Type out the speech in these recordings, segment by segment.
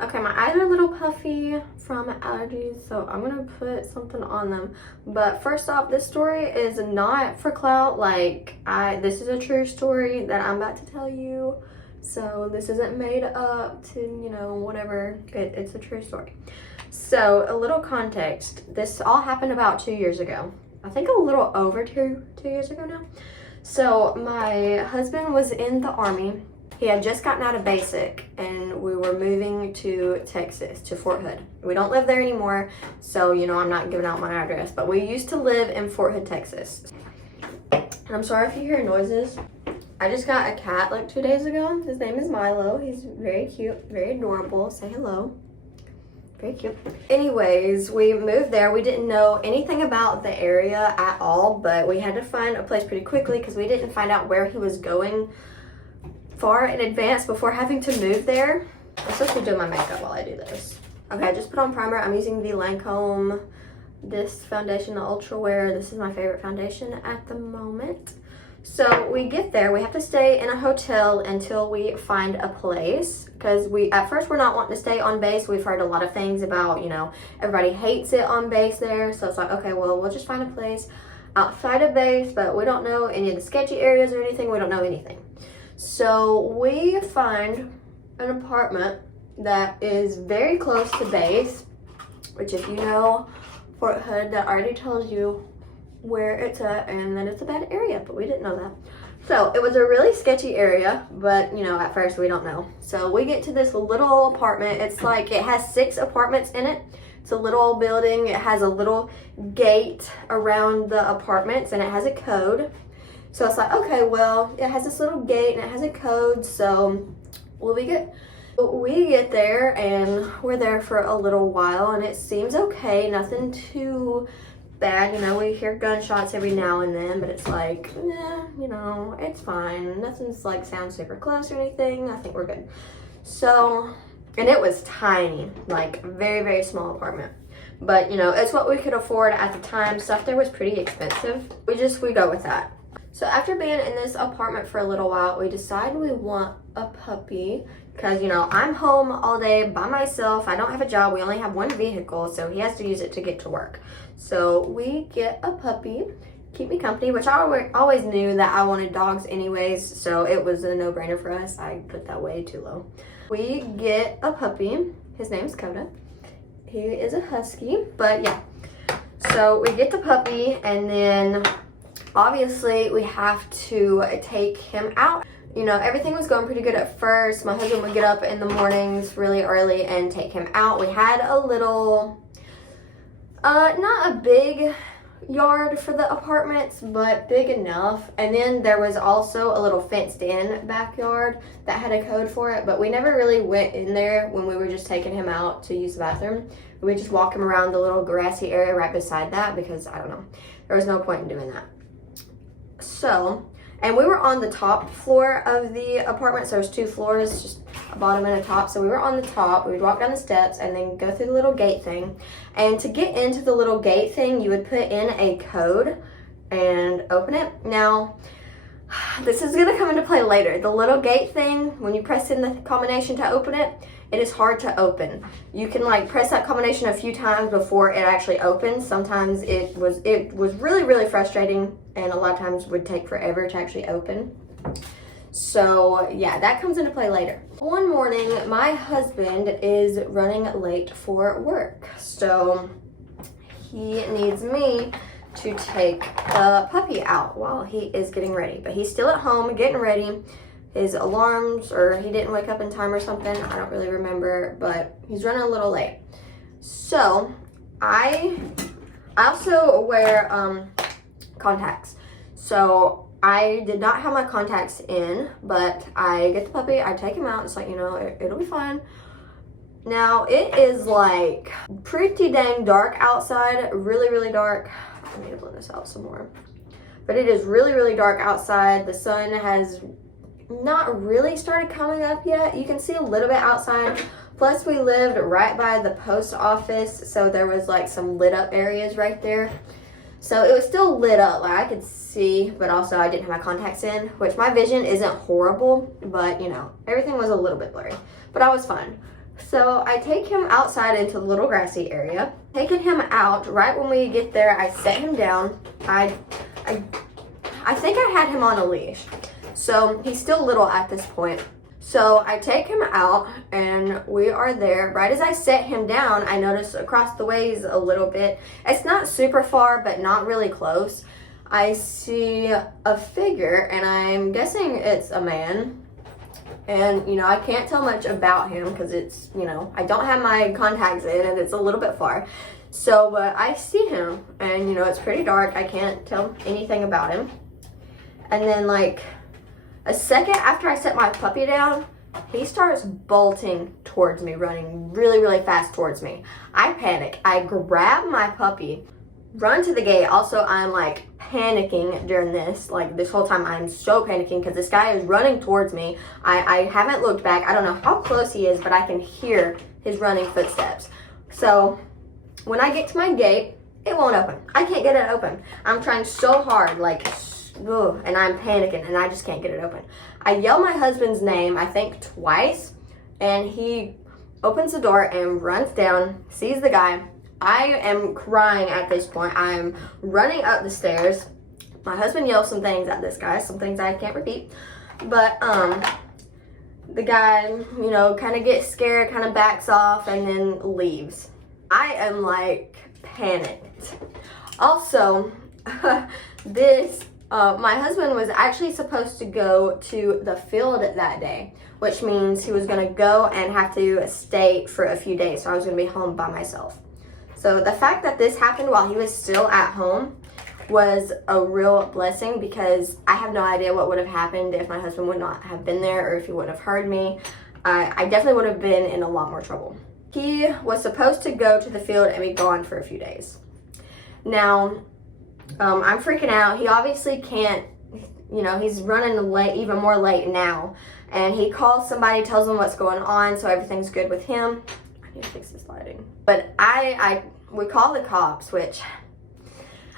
Okay, my eyes are a little puffy from allergies, so I'm gonna put something on them. But first off, this story is not for clout. This is a true story that I'm about to tell you. So this isn't made up to, whatever. It's a true story. So a little context. This all happened about 2 years ago. I think a little over two years ago now. So my husband was in the Army. He had just gotten out of basic and we were moving to Texas, to Fort Hood. We don't live there anymore, so I'm not giving out my address, but we used to live in Fort Hood, Texas. And I'm sorry if you hear noises. I just got a cat like 2 days ago. His name is Milo. He's very cute, very adorable. Say hello. Very cute. Anyways, we moved there. We didn't know anything about the area at all, but we had to find a place pretty quickly because we didn't find out where he was going far in advance before having to move there. I'm supposed to be doing my makeup while I do this. Okay, I just put on primer. I'm using the Lancome this foundation, the Ultra Wear. This is my favorite foundation at the moment. So we get there, we have to stay in a hotel until we find a place, because at first we're not wanting to stay on base. We've heard a lot of things about, everybody hates it on base there. So it's like, okay, well, we'll just find a place outside of base, but we don't know any of the sketchy areas or anything. We don't know anything. So we find an apartment that is very close to base, which if you know Fort Hood, that already tells you where it's at and that it's a bad area, but we didn't know that. So it was a really sketchy area, but at first we don't know. So we get to this little apartment. It's like, it has 6 apartments in it. It's a little building. It has a little gate around the apartments and it has a code. So it's like, okay, well, it has this little gate and it has a code, so we get there and we're there for a little while and it seems okay, nothing too bad. We hear gunshots every now and then, but it's like, it's fine. Nothing's like sounds super close or anything. I think we're good. So, and it was tiny, like very, very small apartment. But it's what we could afford at the time. Stuff there was pretty expensive. We go with that. So after being in this apartment for a little while, we decide we want a puppy because, I'm home all day by myself. I don't have a job. We only have one vehicle, so he has to use it to get to work. So we get a puppy, keep me company, which I always knew that I wanted dogs anyways, so it was a no-brainer for us. I put that way too low. We get a puppy. His name's Coda. He is a husky, but yeah. So we get the puppy, and then obviously we have to take him out. Everything was going pretty good at first. My husband would get up in the mornings really early and take him out. We had a little, not a big yard for the apartments, but big enough. And then there was also a little fenced in backyard that had a code for it, but we never really went in there when we were just taking him out to use the bathroom. We would just walk him around the little grassy area right beside that because, I don't know, there was no point in doing that. So, and we were on the top floor of the apartment, so there's 2 floors, just a bottom and a top. So we were on the top. We would walk down the steps and then go through the little gate thing. And to get into the little gate thing, you would put in a code and open it. Now, this is gonna come into play later. The little gate thing, when you press in the combination to open it, it is hard to open. You can press that combination a few times before it actually opens. Sometimes it was really, really frustrating, and a lot of times would take forever to actually open. So yeah, that comes into play later. One morning, my husband is running late for work. So he needs me to take the puppy out while he is getting ready. But he's still at home getting ready. His alarms, or he didn't wake up in time or something, I don't really remember, but he's running a little late. So I also wear contacts. So I did not have my contacts in, but I get the puppy, I take him out, it's like, it'll be fine. Now it is like pretty dang dark outside, really, really dark. I need to blend this out some more. But it is really, really dark outside. The sun has not really started coming up yet. You can see a little bit outside. Plus we lived right by the post office, so there was some lit up areas right there. So it was still lit up, I could see, but also I didn't have my contacts in, which my vision isn't horrible, but everything was a little bit blurry. But I was fine. So I take him outside into the little grassy area. Taking him out, right when we get there, I set him down. I think I had him on a leash. So he's still little at this point. So I take him out and we are there. Right as I set him down, I notice across the ways a little bit. It's not super far, but not really close. I see a figure and I'm guessing it's a man. And, you know, I can't tell much about him because it's, you know, I don't have my contacts in and it's a little bit far. So, but I see him and, you know, it's pretty dark. I can't tell anything about him. And then, like, a second after I set my puppy down, he starts bolting towards me, running really, really fast towards me. I panic. I grab my puppy, run to the gate. Also, I'm like panicking during this. Like this whole time, I'm so panicking because this guy is running towards me. I haven't looked back. I don't know how close he is, but I can hear his running footsteps. So when I get to my gate, it won't open. I can't get it open. I'm trying so hard, like, ugh, and I'm panicking and I just can't get it open. I yell my husband's name, I think twice, and he opens the door and runs down, sees the guy. I am crying at this point. I'm running up the stairs. My husband yells some things at this guy, some things I can't repeat. But the guy, you know, kind of gets scared, kind of backs off, and then leaves. I am like panicked. Also, my husband was actually supposed to go to the field that day, which means he was gonna go and have to stay for a few days. So I was gonna be home by myself. So the fact that this happened while he was still at home was a real blessing because I have no idea what would have happened if my husband would not have been there or if he wouldn't have heard me. I definitely would have been in a lot more trouble. He was supposed to go to the field and be gone for a few days. Now, I'm freaking out. He obviously can't, you know, he's running late, even more late now. And he calls somebody, tells them what's going on, so everything's good with him. I need to fix this lighting. But we call the cops, which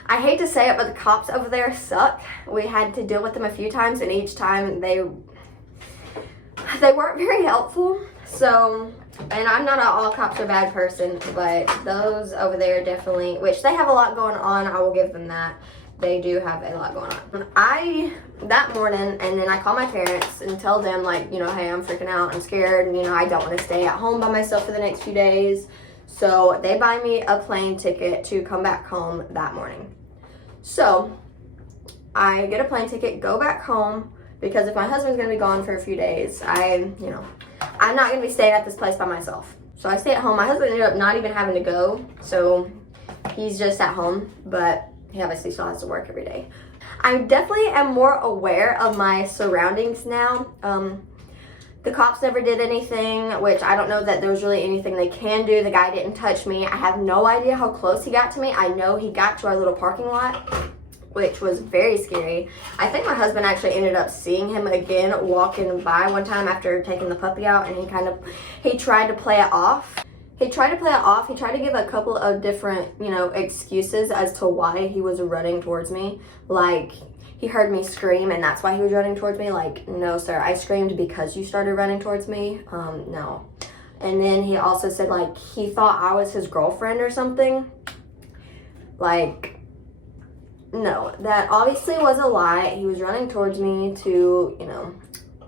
I hate to say it, but the cops over there suck. We had to deal with them a few times, and each time they weren't very helpful. So, and I'm not an all cops are bad person, but those over there definitely, which they have a lot going on, I will give them that. They do have a lot going on. That morning, and then I call my parents and tell them, like, you know, hey, I'm freaking out, I'm scared, and, you know, I don't want to stay at home by myself for the next few days. So they buy me a plane ticket to come back home that morning. So I get a plane ticket, go back home, because if my husband's going to be gone for a few days, I'm not going to be staying at this place by myself. So I stay at home. My husband ended up not even having to go, so he's just at home, but he obviously still has to work every day. I definitely am more aware of my surroundings now. The cops never did anything, which I don't know that there was really anything they can do. The guy didn't touch me. I have no idea how close he got to me. I know he got to our little parking lot, which was very scary. I think my husband actually ended up seeing him again walking by one time after taking the puppy out, and he tried to play it off. He tried to give a couple of different, you know, excuses as to why he was running towards me. Like, he heard me scream and that's why he was running towards me. Like, no, sir, I screamed because you started running towards me. No. And then he also said, like, he thought I was his girlfriend or something. Like, no, that obviously was a lie. He was running towards me to, you know,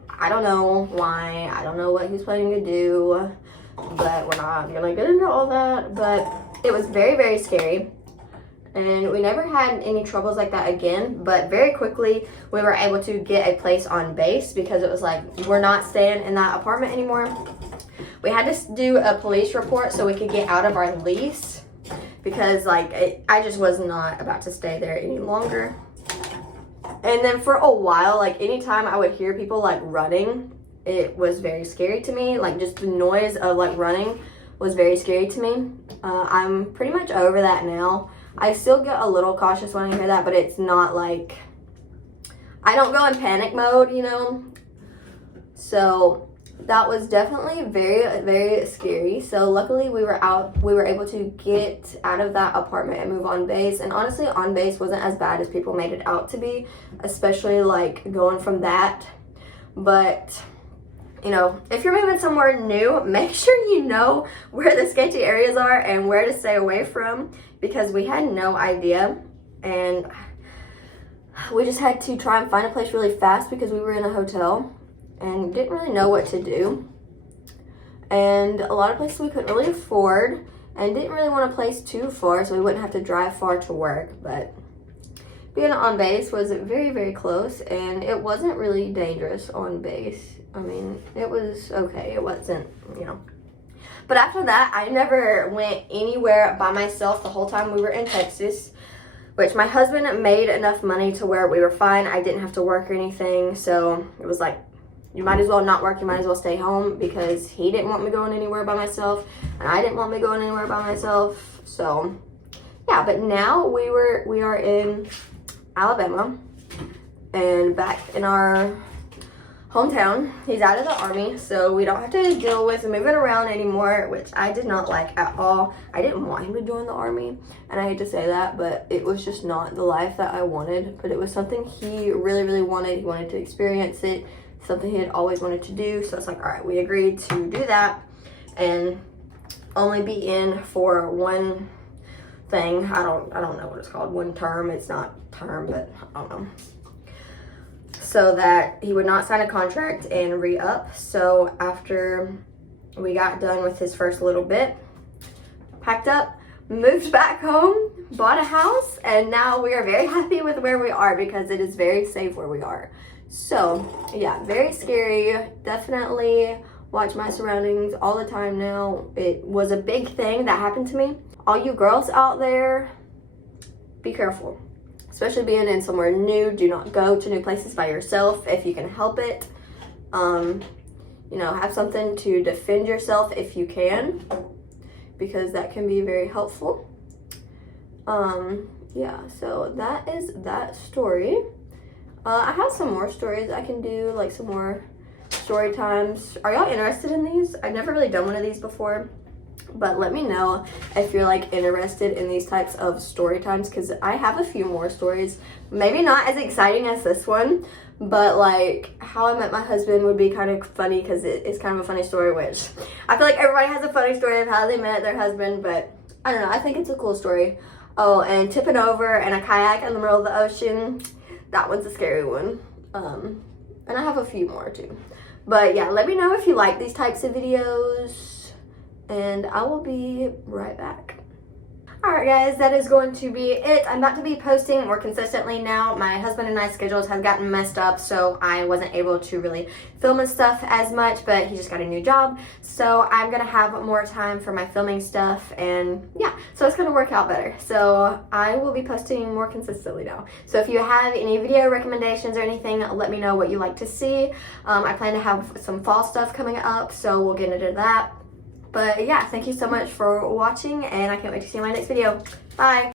I don't know why. I don't know what he was planning to do. But we're not gonna get into all that. But it was very, very scary. And we never had any troubles like that again, but very quickly we were able to get a place on base because it was like, we're not staying in that apartment anymore. We had to do a police report so we could get out of our lease because, like, I just was not about to stay there any longer. And then for a while, like, anytime I would hear people, like, running, it was very scary to me. Like, just the noise of, like, running was very scary to me. I'm pretty much over that now. I still get a little cautious when I hear that, but it's not like, I don't go in panic mode, you know? So that was definitely very, very scary. So luckily we were able to get out of that apartment and move on base. And honestly, on base wasn't as bad as people made it out to be, especially like going from that. But you know, if you're moving somewhere new, make sure you know where the sketchy areas are and where to stay away from, because we had no idea, and we just had to try and find a place really fast because we were in a hotel and didn't really know what to do. And a lot of places we couldn't really afford, and didn't really want a place too far so we wouldn't have to drive far to work. But being on base was very, very close, and it wasn't really dangerous on base. I mean, it was okay. It wasn't, you know. But after that, I never went anywhere by myself the whole time we were in Texas, which my husband made enough money to where we were fine. I didn't have to work or anything, so it was like, you might as well not work, you might as well stay home, because he didn't want me going anywhere by myself, and I didn't want me going anywhere by myself. So yeah, but now we are in Alabama and back in our hometown. He's out of the army, so we don't have to deal with moving around anymore, which I did not like at all. I didn't want him to join the army, and I hate to say that, but it was just not the life that I wanted. But it was something he really, really wanted. He wanted to experience it, something he had always wanted to do. So it's like, all right, we agreed to do that and only be in for one thing. I don't know what it's called, one term. It's not term, but I don't know. So that he would not sign a contract and re-up. So after we got done with his first little bit, packed up, moved back home, bought a house, and now we are very happy with where we are because it is very safe where we are. So yeah, very scary. Definitely watch my surroundings all the time now. It was a big thing that happened to me. All you girls out there, be careful. Especially being in somewhere new. Do not go to new places by yourself if you can help it. You know, have something to defend yourself if you can, because that can be very helpful. Yeah, so that is that story. I have some more stories I can do, like some more story times. Are y'all interested in these? I've never really done one of these before, but let me know if you're like interested in these types of story times, because I have a few more stories. Maybe not as exciting as this one, but like how I met my husband would be kind of funny because it's kind of a funny story, which I feel like everybody has a funny story of how they met their husband, but I don't know, I think it's a cool story. Oh, and tipping over in a kayak in the middle of the ocean, that one's a scary one. And I have a few more too. But yeah, let me know if you like these types of videos, and I will be right back. Alright guys, that is going to be it. I'm about to be posting more consistently now. My husband and I's schedules have gotten messed up, so I wasn't able to really film and stuff as much, but he just got a new job. So I'm going to have more time for my filming stuff, and yeah, so it's going to work out better. So I will be posting more consistently now. So if you have any video recommendations or anything, let me know what you like to see. I plan to have some fall stuff coming up, so we'll get into that. But yeah, thank you so much for watching, and I can't wait to see you in my next video. Bye!